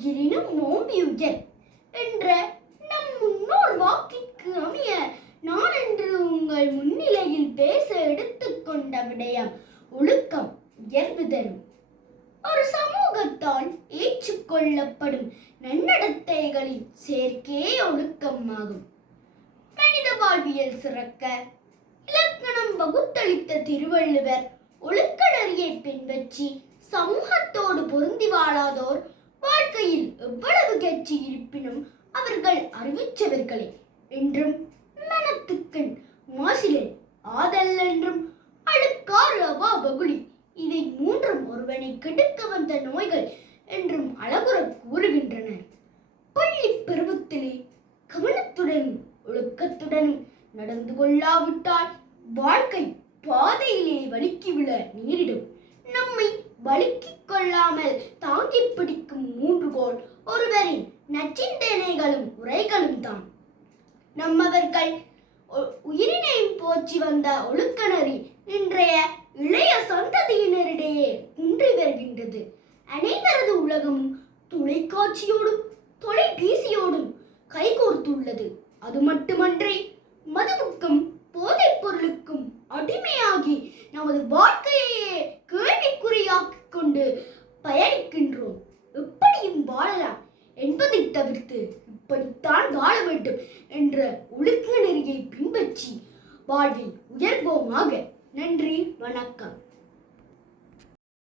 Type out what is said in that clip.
உயிரினும் நோம்பியுயர் என்ற நம் முன்னோர் வாக்கிற்கு அமைய நான் என்று உங்கள் முன்னிலையில் பேச எடுத்துக்கொண்ட விடயம் ஒழுக்கம் உயர்வு தரும். ஒரு சமூகத்தால் ஏற்றுக்கொள்ளப்படும் நன்னடத்தைகளின் சேர்க்கே ஒழுக்கமாகும். மனித வாழ்வியல் சிறக்க இலக்கணம் வகுத்தளித்த திருவள்ளுவர் ஒழுக்க நெறியை பின்பற்றி சமூகத்தோடு பொருந்தி வாழாதோர் வாழ்க்கையில் எவ்வளவு கட்சி இருப்பினும் அவர்கள் அறிவிச்சவர்களே என்றும் மனத்துக்கண் மாசிலன் ஆதல் என்றும் அழுக்காறு அவா பகுளி இதை மூன்றும் ஒருவனை கெடுக்க வந்த நோய்கள் என்றும் அழகுற கூறுகின்றனர். பள்ளி பருவத்திலே கவனத்துடனும் ஒழுக்கத்துடனும் நடந்து கொள்ளாவிட்டால் வாழ்க்கை பாதையிலே வழுக்கி விழ நேரிடும். நம்மை வழுக்கிக் கொள்ளாமல் தாங்கி பிடிக்கும் மூன்றுகோள் ஒருவரின் நச்சிந்தனைகளும் உரைகளும் தான். நம்மவர்கள் உயிரினையும் போற்றி வந்த ஒழுக்க நெறி இன்றைய இளைய சந்ததியினரிடையே குன்றி வருகின்றது. அனைவரது உலகமும் தொலைக்காட்சியோடும் தொலைபேசியோடும் கைகோர்த்துள்ளது. அது மட்டுமன்றி மதுவுக்கும் போதைப் பொருளுக்கும் அடிமையாகி நமது வாழ்க்கையே கேள்விக்குறியாக்கிக் கொண்டு பயணிக்கின்றோம். எப்படியும் வாழலாம் என்பதை தவிர்த்து இப்படித்தான் வாழ வேண்டும் என்ற ஒழுக்க நெறியை பின்பற்றி வாழ்வில் உயர்வோமாக. நன்றி, வணக்கம்.